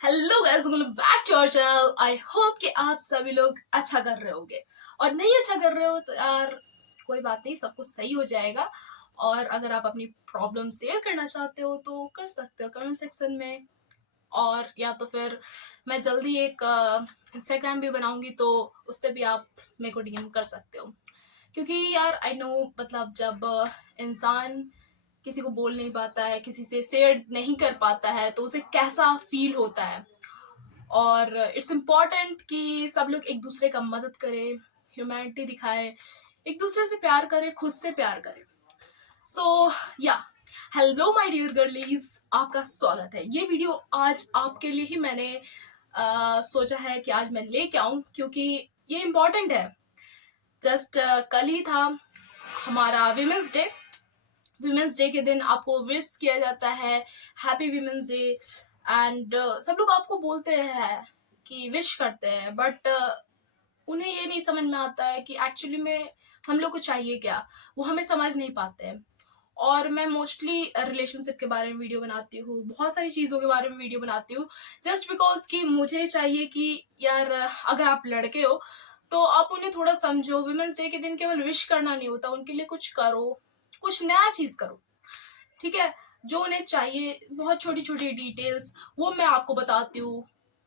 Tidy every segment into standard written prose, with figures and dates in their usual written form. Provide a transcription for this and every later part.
Hello guys, welcome back to our channel. I hope कि आप सभी लोग अच्छा कर रहे होगे, और नहीं अच्छा कर रहे हो तो यार कोई बात नहीं, सब कुछ सही हो जाएगा। और अगर आप अपनी प्रॉब्लम शेयर करना चाहते हो तो कर सकते हो कमेंट सेक्शन में। और या तो फिर मैं जल्दी एक इंस्टाग्राम भी बनाऊंगी, तो उस पर भी आप मेरे को डीएम कर सकते हो। क्योंकि यार आई नो, मतलब जब इंसान किसी को बोल नहीं पाता है, किसी से शेयर नहीं कर पाता है, तो उसे कैसा फील होता है। और इट्स इम्पॉर्टेंट कि सब लोग एक दूसरे का मदद करें, ह्यूमैनिटी दिखाए, एक दूसरे से प्यार करें, खुद से प्यार करें। सो या हेलो माय डियर गर्लीज, आपका स्वागत है। ये वीडियो आज आपके लिए ही मैंने सोचा है कि आज मैं लेके आऊं, क्योंकि ये इम्पॉर्टेंट है। जस्ट कल ही था हमारा विमेंस डे। विमेंस डे के दिन आपको विश किया जाता है हैप्पी विमेंस डे। एंड सब लोग आपको बोलते हैं कि विश करते हैं, बट उन्हें ये नहीं समझ में आता है कि एक्चुअली में हम लोग को चाहिए क्या। वो हमें समझ नहीं पाते हैं। और मैं मोस्टली रिलेशनशिप के बारे में वीडियो बनाती हूँ, बहुत सारी चीज़ों के बारे में वीडियो बनाती हूँ, जस्ट बिकॉज कि मुझे चाहिए कि यार अगर आप लड़के हो तो आप उन्हें थोड़ा समझो। वुमेन्स डे के दिन केवल विश करना नहीं होता, उनके लिए कुछ करो, कुछ नया चीज़ करो, ठीक है। जो उन्हें चाहिए, बहुत छोटी छोटी डिटेल्स वो मैं आपको बताती हूँ।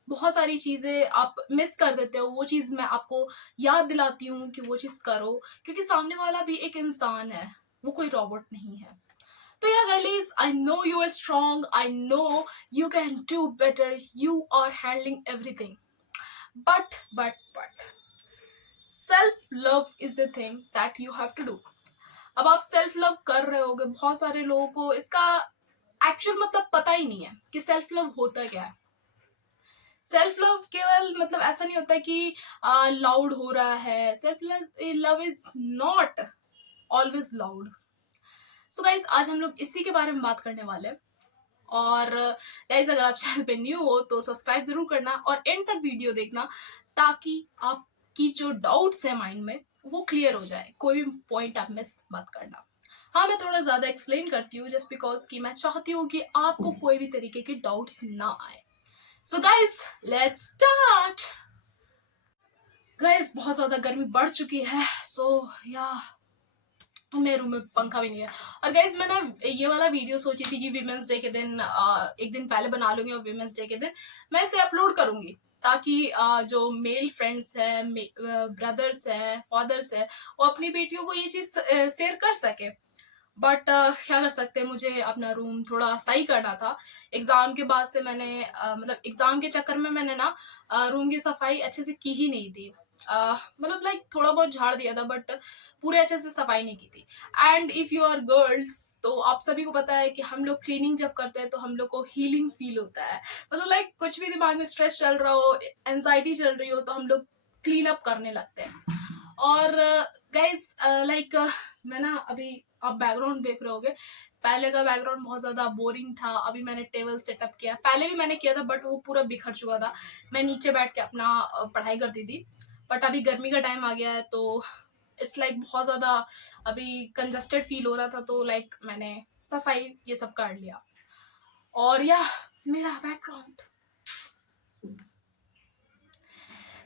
बहुत सारी चीज़ें आप मिस कर देते हो, वो चीज़ मैं आपको याद दिलाती हूँ कि वो चीज़ करो, क्योंकि सामने वाला भी एक इंसान है, वो कोई रोबोट नहीं है। तो या girlies, I know you are strong, I know you can do better, you are handling everything. But self love is a thing that you have to do. अब आप सेल्फ लव कर रहे होगे, बहुत सारे लोगों को इसका एक्चुअल मतलब पता ही नहीं है कि सेल्फ लव होता क्या है। सेल्फ लव केवल मतलब ऐसा नहीं होता कि लाउड हो रहा है। Self love is not always loud. So guys, आज हम लोग इसी के बारे में बात करने वाले हैं। और गाइज, अगर आप चैनल पे न्यू हो तो सब्सक्राइब जरूर करना और एंड तक वीडियो देखना, ताकि आपकी जो डाउट्स है माइंड में वो क्लियर हो जाए, कोई भी पॉइंट आप मिस मत करना। हाँ, मैं थोड़ा ज्यादा एक्सप्लेन करती हूँ जस्ट बिकॉज कि मैं चाहती हूँ कि आपको कोई भी तरीके के डाउट्स ना आए। So guys, let's start. Guys, बहुत ज्यादा गर्मी बढ़ चुकी है, सो या मेरे रूम में पंखा भी नहीं है। और गाइज, मैं ना ये वाला वीडियो सोची थी कि विमेंस डे के दिन एक दिन पहले बना लूंगी, और विमेंस डे के दिन मैं इसे अपलोड करूंगी, ताकि जो मेल फ्रेंड्स हैं, ब्रदर्स हैं, फादर्स हैं, वो अपनी बेटियों को ये चीज शेयर कर सके। बट क्या कर सकते हैं, मुझे अपना रूम थोड़ा सही करना था। एग्जाम के बाद से मैंने मतलब एग्जाम के चक्कर में मैंने ना रूम की सफाई अच्छे से की ही नहीं थी। मतलब लाइक थोड़ा बहुत झाड़ दिया था, बट पूरे अच्छे से सफाई नहीं की थी। And if you are girls, तो आप सभी को पता है कि हम लोग क्लीनिंग जब करते हैं तो हम लोग को हीलिंग फील होता है। मतलब लाइक कुछ भी दिमाग में स्ट्रेस चल रहा हो, एंजाइटी चल रही हो, तो हम लोग क्लीन अप करने लगते हैं। और गाइज लाइक मैं ना अभी, आप बैकग्राउंड देख रहे होगे, पहले का बैकग्राउंड बहुत ज्यादा बोरिंग था। अभी मैंने टेबल सेटअप किया, पहले भी मैंने किया था बट वो पूरा बिखर चुका था। मैं नीचे बैठ के अपना पढ़ाई करती थी, बट अभी गर्मी का टाइम आ गया है, तो इट्स लाइक बहुत ज्यादा अभी कंजस्टेड फील हो रहा था, तो लाइक मैंने सफाई ये सब कर लिया। और या मेरा बैकग्राउंड।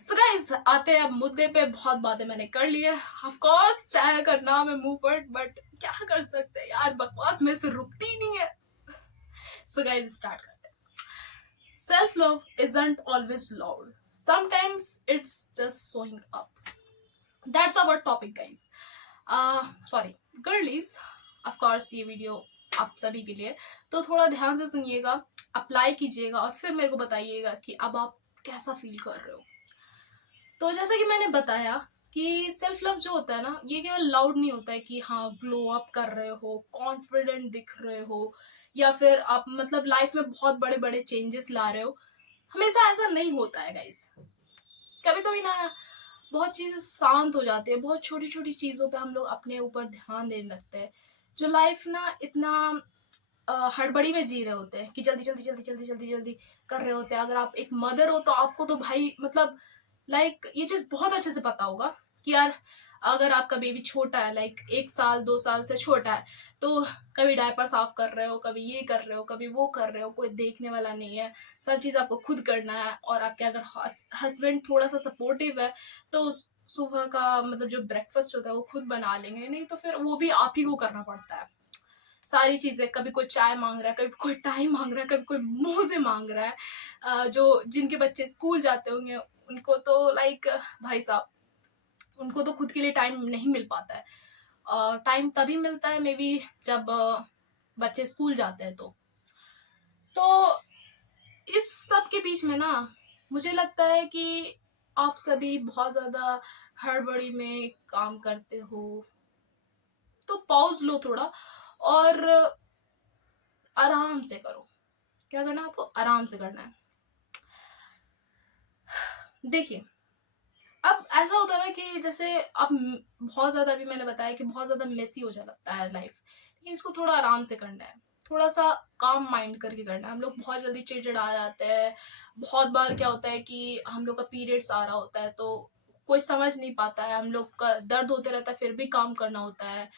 सो गाइस, आते हैं अब मुद्दे पे। बहुत बातें मैंने कर ली है, ऑफ कोर्स चैनल का नाम है मूवफर्ट, बट क्या कर सकते हैं यार, बकवास में से रुकती ही नहीं है। सो गाइस, स्टार्ट करते हैं। Self love isn't always loud, sometimes it's just showing up. That's our topic guys. Sorry girlies, of course ये वीडियो आप सभी के लिए, तो थोड़ा ध्यान से सुनिएगा, अप्लाई कीजिएगा, और फिर मेरे को बताइएगा कि अब आप कैसा फील कर रहे हो। तो जैसा कि मैंने बताया कि सेल्फ लव जो होता है ना, ये केवल लाउड नहीं होता है कि हाँ ग्लो अप कर रहे हो, कॉन्फिडेंट दिख रहे हो, या फिर आप मतलब लाइफ में बहुत बड़े बड़े चेंजेस ला रहे हो। हमेशा ऐसा नहीं होता है गाइस। कभी कभी ना बहुत चीजें शांत हो जाती है, बहुत छोटी छोटी चीजों पे हम लोग अपने ऊपर ध्यान देने लगते हैं। जो लाइफ ना इतना हड़बड़ी में जी रहे होते हैं कि जल्दी जल्दी जल्दी जल्दी जल्दी जल्दी कर रहे होते हैं। अगर आप एक मदर हो तो आपको तो भाई मतलब लाइक ये चीज बहुत अच्छे से पता होगा कि यार अगर आपका बेबी छोटा है, लाइक 1 साल 2 साल से छोटा है, तो कभी डायपर साफ कर रहे हो, कभी ये कर रहे हो, कभी वो कर रहे हो, कोई देखने वाला नहीं है, सब चीज़ आपको खुद करना है। और आपके अगर हस्बैंड थोड़ा सा सपोर्टिव है तो सुबह का मतलब जो ब्रेकफास्ट होता है वो खुद बना लेंगे, नहीं तो फिर वो भी आप ही को करना पड़ता है सारी चीजें। कभी कोई चाय मांग रहा है, कभी कोई टाइम मांग रहा है, कभी कोई मुंह से मांग रहा है। जो जिनके बच्चे स्कूल जाते होंगे उनको तो लाइक भाई साहब, उनको तो खुद के लिए टाइम नहीं मिल पाता है। टाइम तभी मिलता है मे बी जब बच्चे स्कूल जाते हैं। तो इस सब के बीच में ना मुझे लगता है कि आप सभी बहुत ज्यादा हड़बड़ी में काम करते हो, तो पॉज लो थोड़ा और आराम से करो। क्या करना है आपको? आराम से करना है। देखिए, अब ऐसा होता है ना कि जैसे अब बहुत ज्यादा, अभी मैंने बताया कि बहुत ज्यादा मेसी हो जाता है लाइफ, लेकिन इसको थोड़ा आराम से करना है, थोड़ा सा काम माइंड करके करना है। हम लोग बहुत जल्दी चिड़चिड़ा जाते हैं। बहुत बार क्या होता है कि हम लोग का पीरियड्स आ रहा होता है तो कोई समझ नहीं पाता है, हम लोग का दर्द होते रहता है फिर भी काम करना होता है,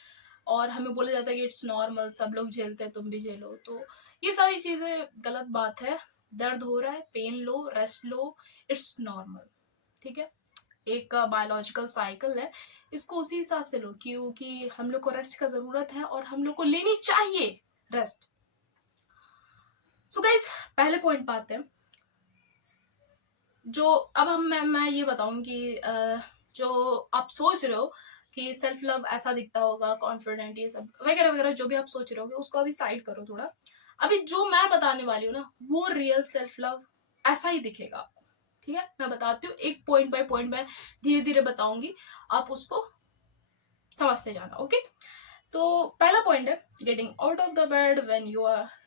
और हमें बोला जाता है कि इट्स नॉर्मल, सब लोग झेलते हैं तुम भी झेलो। तो ये सारी चीजें गलत बात है। दर्द हो रहा है, पेन लो, रेस्ट लो, इट्स नॉर्मल, ठीक है। एक बायोलॉजिकल साइकिल है, इसको उसी हिसाब से लो, क्योंकि हम लोग को रेस्ट का जरूरत है और हम लोग को लेनी चाहिए रेस्ट। सो गाइस, पहले पॉइंट पे आते हैं। जो अब मैं ये बताऊंगी, जो आप सोच रहे हो कि सेल्फ लव ऐसा दिखता होगा, कॉन्फिडेंट, ये सब वगैरह वगैरह, जो भी आप सोच रहे होगे उसको अभी साइड करो थोड़ा। अभी जो मैं बताने वाली हूँ ना, वो रियल सेल्फ लव ऐसा ही दिखेगा आपको, ठीक है। मैं बताती हूँ, एक पॉइंट बाय पॉइंट मैं धीरे धीरे बताऊंगी, आप उसको समझते जाना, ओके। तो पहला पॉइंट है, getting out of the bed when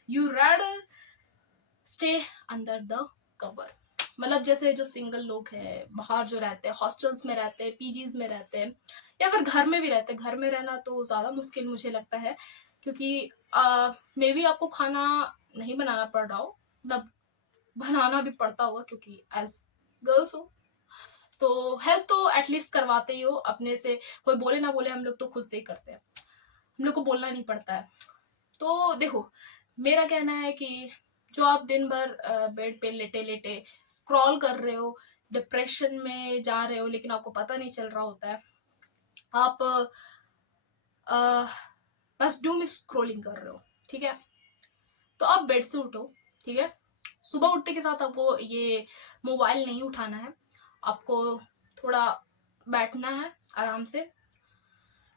you rather stay under the cover. मतलब जैसे जो सिंगल लोग हैं, बाहर जो रहते हैं, हॉस्टल्स में रहते हैं, पीजीज में रहते हैं, या फिर घर में भी रहते हैं। घर में रहना तो ज्यादा मुश्किल मुझे लगता है, क्योंकि मे बी आपको खाना नहीं बनाना पड़ रहा हो, मतलब बनाना भी पड़ता होगा क्योंकि एज गर्ल्स हो तो हेल्प तो एटलीस्ट करवाते ही हो अपने से। कोई बोले ना बोले, हम लोग तो खुद से ही करते हैं, हम लोग को बोलना नहीं पड़ता है। तो देखो, मेरा कहना है कि जो आप दिन भर बेड पे लेटे लेटे स्क्रॉल कर रहे हो, डिप्रेशन में जा रहे हो, लेकिन आपको पता नहीं चल रहा होता है, आप अ, बस डूम स्क्रॉलिंग कर रहे हो, ठीक है। तो आप बेड से उठो, ठीक है। सुबह उठने के साथ आपको ये मोबाइल नहीं उठाना है, आपको थोड़ा बैठना है आराम से,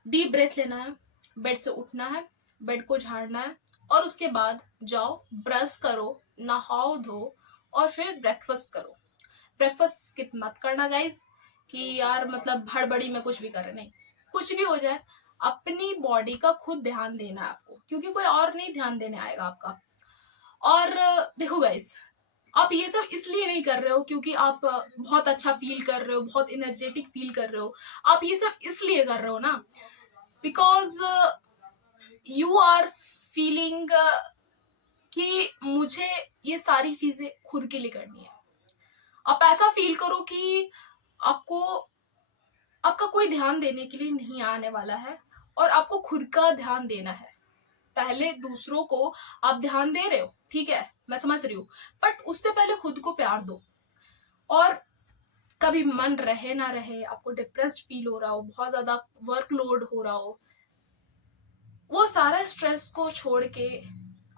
डीप ब्रेथ लेना है, बेड से उठना है, बेड को झाड़ना है, और उसके बाद जाओ ब्रश करो, नहाओ धो, और फिर ब्रेकफास्ट करो। ब्रेकफास्ट स्किप मत करना गाइस, कि यार मतलब हड़बड़ी में कुछ भी करे, नहीं, कुछ भी हो जाए अपनी बॉडी का खुद ध्यान देना है आपको, क्योंकि कोई और नहीं ध्यान देने आएगा आपका। और देखो गाइस, आप ये सब इसलिए नहीं कर रहे हो क्योंकि आप बहुत अच्छा फील कर रहे हो, बहुत एनर्जेटिक फील कर रहे हो। आप ये सब इसलिए कर रहे हो ना बिकॉज यू आर फीलिंग कि मुझे ये सारी चीजें खुद के लिए करनी है। आप ऐसा फील करो कि आपको आपका कोई ध्यान देने के लिए नहीं आने वाला है, और आपको खुद का ध्यान देना है। पहले दूसरों को आप ध्यान दे रहे हो, ठीक है, मैं समझ रही हूँ, बट उससे पहले खुद को प्यार दो। और कभी मन रहे ना रहे, आपको डिप्रेस्ड फील हो रहा हो, बहुत ज्यादा वर्कलोड हो रहा हो, वो सारा स्ट्रेस को छोड़ के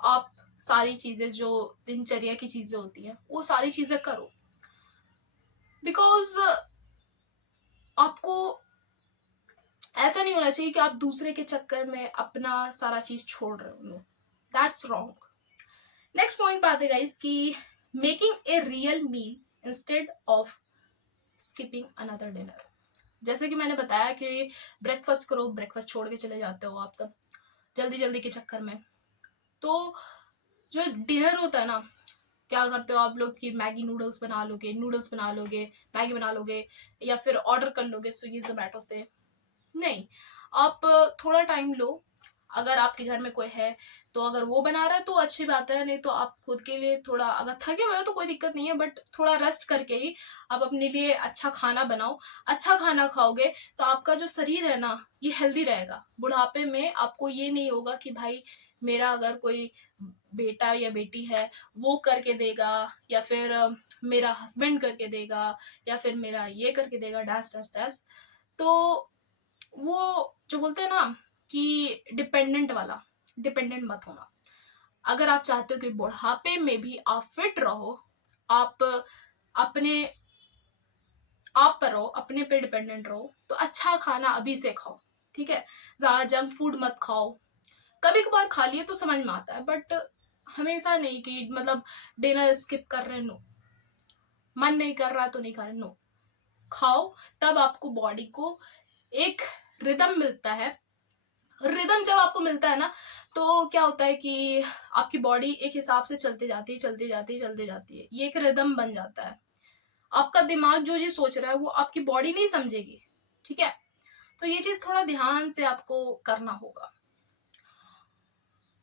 आप सारी चीजें जो दिनचर्या की चीजें होती हैं वो सारी चीजें करो। बिकॉज आपको ऐसा नहीं होना चाहिए कि आप दूसरे के चक्कर में अपना सारा चीज छोड़ रहे हो, दैट्स रॉन्ग। नेक्स्ट पॉइंट पे आते गाइस कि making a real meal instead of skipping another dinner. जैसे कि मैंने बताया कि ब्रेकफास्ट करो, ब्रेकफास्ट छोड़ के चले जाते हो आप सब जल्दी जल्दी के चक्कर में। तो जो डिनर होता है ना, क्या करते हो आप लोग कि मैगी नूडल्स बना लोगे, मैगी बना लोगे, या फिर ऑर्डर कर लोगे स्विगी जोमेटो से। नहीं, आप थोड़ा टाइम लो, अगर आपके घर में कोई है तो अगर वो बना रहा है तो अच्छी बात है, नहीं तो आप खुद के लिए थोड़ा, अगर थके हुए हो तो कोई दिक्कत नहीं है, बट थोड़ा रेस्ट करके ही आप अपने लिए अच्छा खाना बनाओ। अच्छा खाना खाओगे तो आपका जो शरीर है ना ये हेल्दी रहेगा। बुढ़ापे में आपको ये नहीं होगा कि भाई मेरा अगर कोई बेटा या बेटी है वो करके देगा, या फिर मेरा हस्बैंड करके देगा, या फिर मेरा ये करके देगा, डैश डैश डैश। तो वो जो बोलते हैं ना कि डिपेंडेंट वाला, डिपेंडेंट मत होना। अगर आप चाहते हो कि बुढ़ापे में भी आप फिट रहो, आप अपने आप पर रहो, अपने पे डिपेंडेंट रहो, तो अच्छा खाना अभी से खाओ, ठीक है। ज्यादा जंक फूड मत खाओ। कभी कभार खा लिए तो समझ में आता है, बट हमेशा नहीं कि मतलब डिनर स्किप कर रहे, नो। मन नहीं कर रहा तो नहीं खा रहे, नो। खाओ, तब आपको बॉडी को एक रिदम मिलता है। रिदम जब आपको मिलता है ना तो क्या होता है कि आपकी बॉडी एक हिसाब से चलती जाती है, चलती जाती है, चलती जाती है, ये एक रिदम बन जाता है। आपका दिमाग जो चीज सोच रहा है वो आपकी बॉडी नहीं समझेगी, ठीक है। तो ये चीज थोड़ा ध्यान से आपको करना होगा।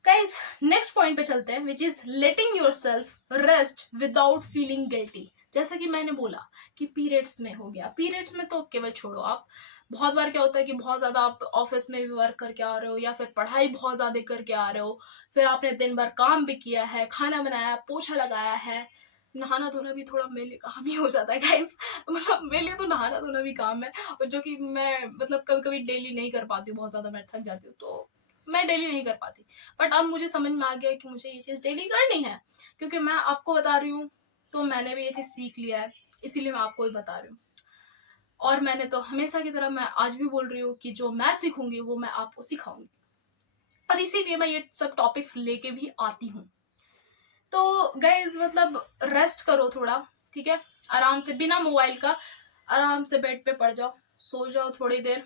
गाइस, नेक्स्ट पॉइंट पे चलते हैं, which is letting yourself rest without feeling guilty. जैसा कि मैंने बोला कि पीरियड्स में हो गया, पीरियड्स में तो केवल छोड़ो आप। बहुत बार क्या होता है कि बहुत ज्यादा आप ऑफिस में भी वर्क करके आ रहे हो, या फिर पढ़ाई बहुत ज्यादा करके आ रहे हो, फिर आपने दिन भर काम भी किया है, खाना बनाया, पोछा लगाया है, नहाना धोना भी थोड़ा मेरे लिए काम ही हो जाता है गाइस। मतलब मेरे लिए तो नहाना धोना भी काम है, और जो कि मैं मतलब कभी कभी डेली नहीं कर पाती हूँ, बहुत ज्यादा मैं थक जाती हूँ तो मैं डेली नहीं कर पाती। बट अब मुझे समझ में आ गया कि मुझे ये चीज डेली करनी है, क्योंकि मैं आपको बता रही हूँ तो मैंने भी ये चीज सीख लिया है, इसीलिए मैं आपको भी बता रही हूँ। और मैंने तो हमेशा की तरह मैं आज भी बोल रही हूँ कि जो मैं सीखूंगी वो मैं आपको सिखाऊंगी, और इसीलिए मैं ये सब टॉपिक्स लेके भी आती हूँ। तो गाइज मतलब रेस्ट करो थोड़ा, ठीक है। आराम से बिना मोबाइल का आराम से बेड पे पड़ जाओ, सो जाओ थोड़ी देर,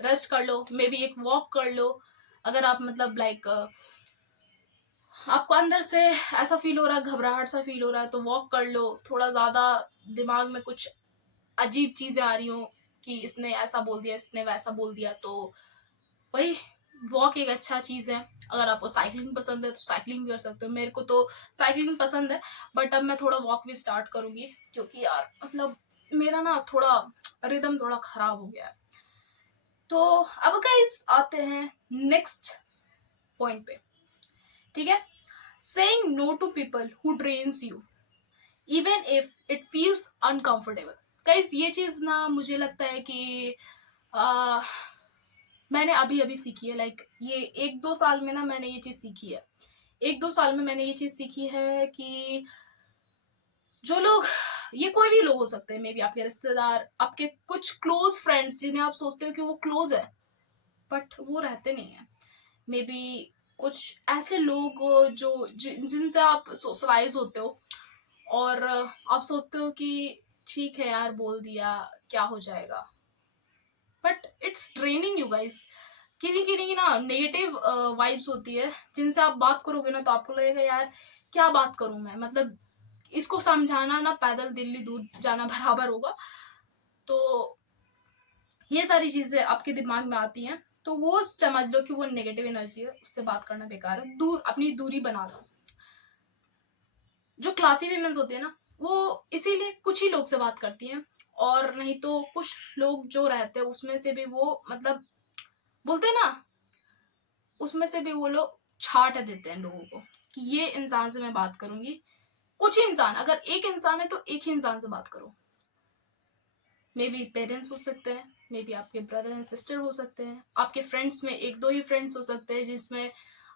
रेस्ट कर लो, मे बी एक वॉक कर लो। अगर आप मतलब लाइक आपको अंदर से ऐसा फील हो रहा है, घबराहट सा फील हो रहा है, तो वॉक कर लो। थोड़ा ज्यादा दिमाग में कुछ अजीब चीजें आ रही हो कि इसने ऐसा बोल दिया, इसने वैसा बोल दिया, तो वही वॉक एक अच्छा चीज है। अगर आपको साइकिलिंग पसंद है तो साइकिलिंग भी कर सकते हो। मेरे को तो साइकिलिंग पसंद है, बट अब मैं थोड़ा वॉक भी स्टार्ट करूंगी, क्योंकि यार मतलब मेरा ना थोड़ा रिदम थोड़ा खराब हो गया है। तो अब गाइस आते हैं नेक्स्ट पॉइंट पे, ठीक है। Saying no to people who drains you even if it feels uncomfortable. Guys ये चीज ना मुझे लगता है कि आ, मैंने अभी अभी सीखी है। लाइक ये 1-2 साल में ना मैंने ये चीज सीखी है। 1-2 साल में मैंने ये चीज सीखी है कि जो लोग, ये कोई भी लोग हो सकते हैं, मे बी आपके रिश्तेदार, आपके कुछ क्लोज फ्रेंड्स जिन्हें आप सोचते हो कि वो क्लोज है बट वो रहते नहीं है। मे बी कुछ ऐसे लोग जिनसे आप सोशलाइज होते हो, और आप सोचते हो कि ठीक है यार बोल दिया क्या हो जाएगा, but it's draining you guys. किसी की ना नेगेटिव वाइब्स होती है, जिनसे आप बात करोगे ना तो आपको लगेगा यार क्या बात करूं मैं, मतलब इसको समझाना ना पैदल दिल्ली दूर जाना बराबर होगा। तो ये सारी चीजें आपके दिमाग में आती हैं, तो वो समझ लो कि वो नेगेटिव एनर्जी है, उससे बात करना बेकार है, दूर अपनी दूरी बना लो। जो क्लासी वीमेंस होती है ना वो इसीलिए कुछ ही लोग से बात करती हैं, और नहीं तो कुछ लोग जो रहते हैं उसमें से भी वो मतलब बोलते हैं ना, उसमें से भी वो लोग छाट देते हैं लोगों को कि ये इंसान से मैं बात करूंगी। कुछ ही इंसान, अगर एक इंसान है तो एक ही इंसान से बात करो। मे बी पेरेंट्स हो सकते हैं, मे बी आपके ब्रदर एंड सिस्टर हो सकते हैं, आपके फ्रेंड्स में 1-2 ही फ्रेंड्स हो सकते हैं जिसमें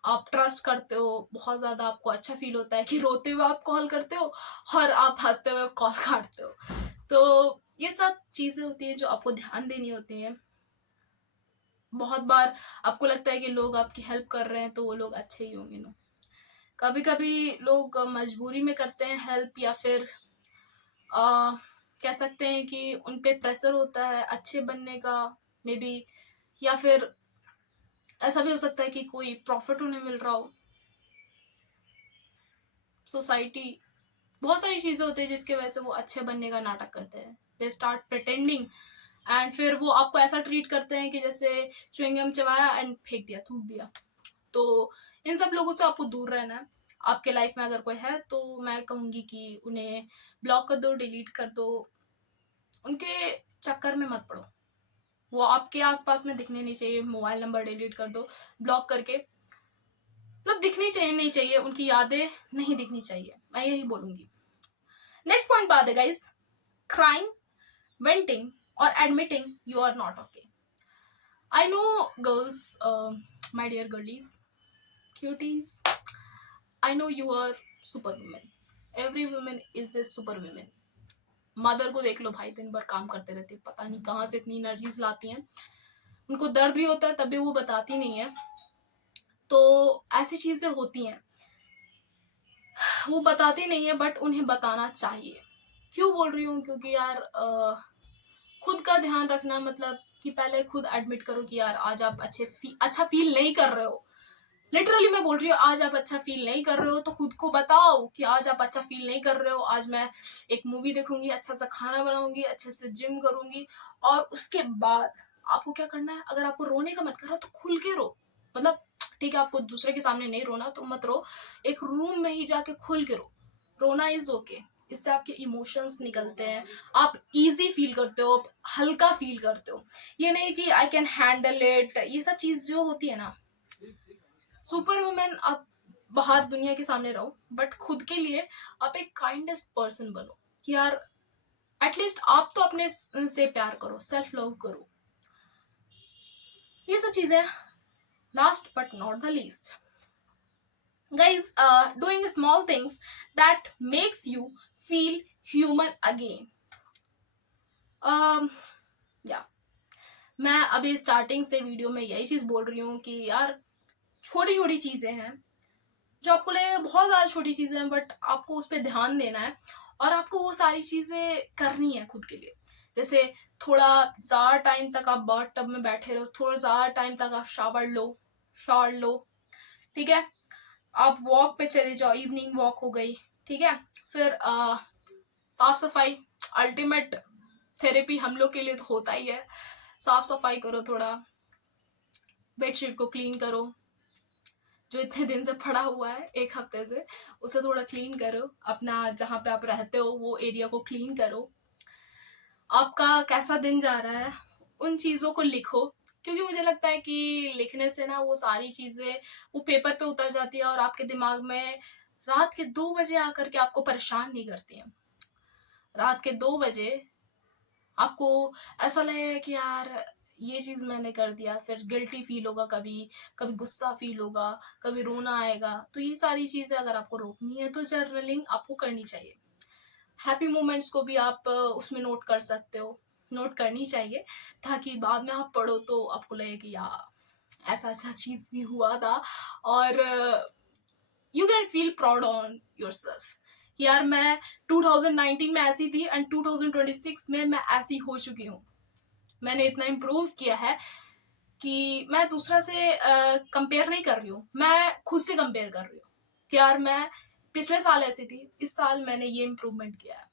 आप ट्रस्ट करते हो बहुत ज्यादा, आपको अच्छा फील होता है कि रोते हुए आप कॉल करते हो और आप हंसते हुए कॉल काटते हो। तो ये सब चीजें होती है जो आपको ध्यान देनी होती है। बहुत बार आपको लगता है कि लोग आपकी हेल्प कर रहे हैं तो वो लोग अच्छे ही होंगे, नो। कभी कभी लोग मजबूरी में करते हैं हेल्प, या फिर आ, कह सकते हैं कि उन पे प्रेशर होता है अच्छे बनने का, मे बी, या फिर ऐसा भी हो सकता है कि कोई प्रॉफिट उन्हें मिल रहा हो, सोसाइटी, बहुत सारी चीजें होती है जिसके वजह से वो अच्छे बनने का नाटक करते हैं। दे स्टार्ट प्रिटेंडिंग, एंड फिर वो आपको ऐसा ट्रीट करते हैं कि जैसे च्युइंगम चबाया एंड फेंक दिया, थूक दिया। तो इन सब लोगों से आपको दूर रहना है। आपके लाइफ में अगर कोई है तो मैं कहूँगी कि उन्हें ब्लॉक कर दो, डिलीट कर दो, उनके चक्कर में मत पड़ो। वो आपके आसपास में दिखने नहीं चाहिए। मोबाइल नंबर डिलीट कर दो ब्लॉक करके, मतलब दिखनी चाहिए नहीं चाहिए, उनकी यादें नहीं दिखनी चाहिए, मैं यही बोलूंगी। नेक्स्ट पॉइंट बात है गाइस, क्राइंग, वेंटिंग और admitting you are not okay. I know girls, my dear girlies, cuties, I know you are super women. Every woman is a super woman. Mother को देख लो भाई, दिन भर काम करते रहती है, पता नहीं कहाँ से इतनी एनर्जीज लाती हैं। उनको दर्द भी होता है तब भी वो बताती नहीं है। तो ऐसी चीजें होती हैं, वो बताती नहीं है बट उन्हें बताना चाहिए। क्यों बोल रही हूँ? क्योंकि यार खुद का ध्यान रखना मतलब कि पहले खुद एडमिट करो कि यार आज आप अच्छा फील नहीं कर रहे हो। लिटरली मैं बोल रही हूँ, आज आप अच्छा फील नहीं कर रहे हो तो खुद को बताओ कि आज आप अच्छा फील नहीं कर रहे हो। आज मैं एक मूवी देखूंगी, अच्छा सा खाना बनाऊंगी, अच्छे से जिम करूंगी, और उसके बाद आपको क्या करना है, अगर आपको रोने का मन कर रहा है तो खुल के रो। मतलब ठीक है, आपको दूसरे के सामने नहीं रोना तो मत रो, एक रूम में ही जाके खुल के रो। रोना इज ओके, इससे आपके इमोशंस निकलते हैं, आप इजी फील करते हो, आप हल्का फील करते हो। ये नहीं कि आई कैन हैंडल इट, ये सब चीज जो होती है ना, सुपर वुमेन आप बाहर दुनिया के सामने रहो बट खुद के लिए आप एक काइंडेस्ट पर्सन बनो कि यार एटलीस्ट आप तो अपने से प्यार करो, सेल्फ लव करो। ये सब चीजें। Last but not the least guys, doing small things that makes you feel human again. या मैं अभी स्टार्टिंग से वीडियो में यही चीज बोल रही हूँ कि यार छोटी छोटी चीजें हैं जो आपको लगेगा बहुत ज्यादा छोटी चीजें हैं, बट आपको उस पर ध्यान देना है और आपको वो सारी चीजें करनी है खुद के लिए। जैसे थोड़ा ज्यादा टाइम तक आप बाथ टब में बैठे रहो, थोड़ा ज्यादा टाइम तक आप शावर लो, ठीक है। आप वॉक पे चले जाओ, इवनिंग वॉक हो गई, ठीक है। फिर साफ सफाई, अल्टीमेट थेरेपी हम लोग के लिए तो होता ही है। साफ सफाई करो, थोड़ा बेडशीट को क्लीन करो, जो इतने दिन से पड़ा हुआ है, एक हफ्ते से, उसे थोड़ा क्लीन करो। अपना जहाँ पे आप रहते हो वो एरिया को क्लीन करो। आपका कैसा दिन जा रहा है उन चीजों को लिखो, क्योंकि मुझे लगता है कि लिखने से ना वो सारी चीजें वो पेपर पे उतर जाती है और आपके दिमाग में रात के 2 बजे आकर के आपको परेशान नहीं करती है। रात के 2 बजे आपको ऐसा लगेगा कि यार ये चीज मैंने कर दिया, फिर गिल्टी फील होगा, कभी कभी गुस्सा फील होगा, कभी रोना आएगा। तो ये सारी चीजें अगर आपको रोकनी है तो जर्नलिंग आपको करनी चाहिए। हैप्पी मोमेंट्स को भी आप उसमें नोट कर सकते हो, नोट करनी चाहिए, ताकि बाद में आप पढ़ो तो आपको लगे कि यार ऐसा ऐसा चीज भी हुआ था, और you can feel proud on your self. यार मैं 2019 में ऐसी थी एंड 2026 में मैं ऐसी हो चुकी हूँ। मैंने इतना इम्प्रूव किया है कि मैं दूसरा से कंपेयर नहीं कर रही हूँ, मैं खुद से कंपेयर कर रही हूँ कि यार मैं पिछले साल ऐसी थी, इस साल मैंने ये इम्प्रूवमेंट किया है।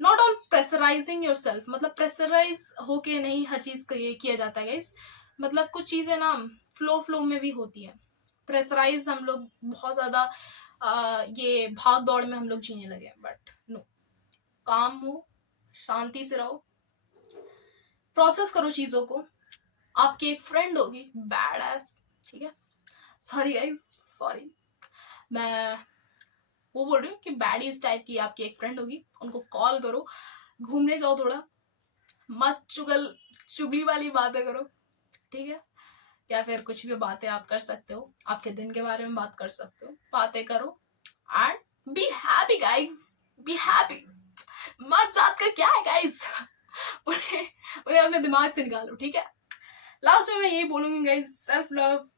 Not on pressurising your self, मतलब प्रेशराइज होके नहीं हर चीज किया जाता है गाइस। मतलब कुछ चीजें ना फ्लो में भी होती है। प्रेशराइज हम लोग बहुत ज्यादा ये भाग दौड़ में हम लोग जीने लगे, बट नो, काम हो, शांति से रहो, प्रोसेस करो चीजों को। आपकी एक फ्रेंड होगी बैड एस, ठीक है, सॉरी गाइस, सॉरी, मैं वो बोल रही हूँ कि बैड इस टाइप की आपकी एक फ्रेंड होगी, उनको कॉल करो, घूमने जाओ, थोड़ा मस्त चुगली वाली बातें करो, ठीक है। या फिर कुछ भी बातें आप कर सकते हो, आपके दिन के बारे में बात कर सकते हो, बातें करो and be happy guys, be happy. मत जात का क्या है गाइस, उन्हें अपने दिमाग से निकालो, ठीक है। लास्ट में मैं यही बोलूंगी guys, self love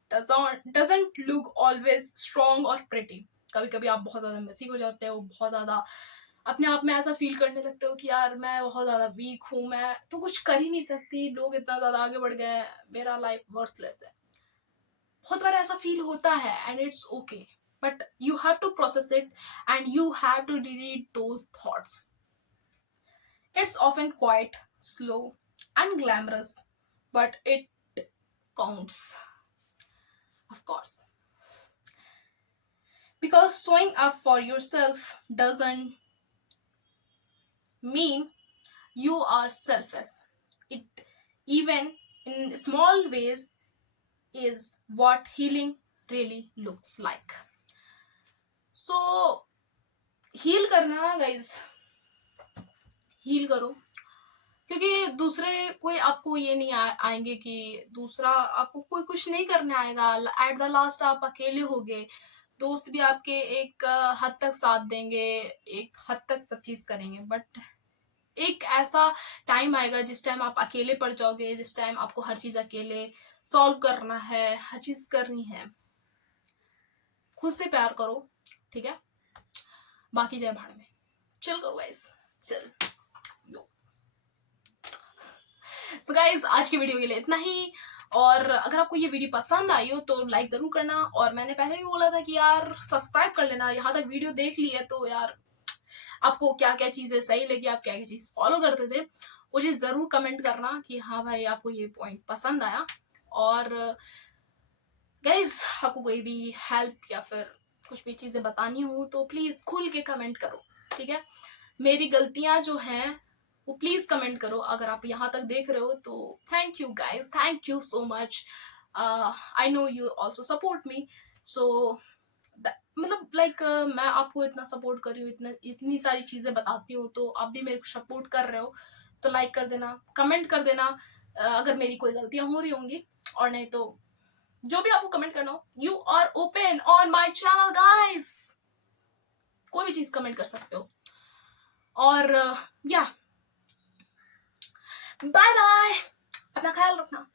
doesn't look always strong और प्रिटी। कभी कभी आप बहुत ज्यादा मेसी हो जाते हो, बहुत ज्यादा अपने आप में ऐसा फील करने लगते हो कि यार मैं बहुत ज्यादा वीक हूँ, मैं तो कुछ कर ही नहीं सकती, लोग इतना ज्यादा आगे बढ़ गए, मेरा लाइफ वर्थलेस है। बहुत बार ऐसा फील होता है and it's okay, but you have to process it and you have to delete those thoughts. It's often quite slow and glamorous, but it counts. of course, because showing up for yourself doesn't mean you are selfish. It, even in small ways, is what healing really looks like. So heal करना ना guys, heal करो, क्योंकि दूसरे कोई आपको ये नहीं आएंगे कि दूसरा आपको कोई कुछ नहीं करने आएगा. एट द लास्ट आप अकेले होगे. दोस्त भी आपके एक हद तक साथ देंगे, एक हद तक सब चीज करेंगे, बट एक ऐसा टाइम आएगा जिस टाइम आप अकेले पड़ जाओगे, जिस टाइम आपको हर चीज अकेले सॉल्व करना है, हर चीज करनी है. खुद से प्यार करो, ठीक है, बाकी जाए भाड़ में. चिल करो गाइस, चिल. सो गाइस, आज की वीडियो के लिए इतना ही. और अगर आपको ये वीडियो पसंद आई हो तो लाइक जरूर करना. और मैंने पहले भी बोला था कि यार सब्सक्राइब कर लेना. यहाँ तक वीडियो देख ली है तो यार आपको क्या क्या चीजें सही लगी, आप क्या क्या चीज फॉलो करते थे, वो चीज जरूर कमेंट करना कि हाँ भाई आपको ये पॉइंट पसंद आया. और गाइज आपको कोई भी हेल्प या फिर कुछ भी चीजें बतानी हो तो प्लीज खुल के कमेंट करो, ठीक है. मेरी गलतियां जो हैं वो प्लीज कमेंट करो. अगर आप यहाँ तक देख रहे हो तो thank you guys, thank you so much. I know you also support me. So मतलब लाइक मैं आपको इतना सपोर्ट कर रही हूँ, इतनी सारी चीजें बताती हूँ, तो आप भी मेरे को सपोर्ट कर रहे हो. तो लाइक कर देना, कमेंट कर देना अगर मेरी कोई गलतियां हो रही होंगी. और नहीं तो जो भी आपको कमेंट करना हो, you are open on my channel guys. कोई भी चीज कमेंट कर सकते हो. और या बाय बाय, अपना ख्याल रखना.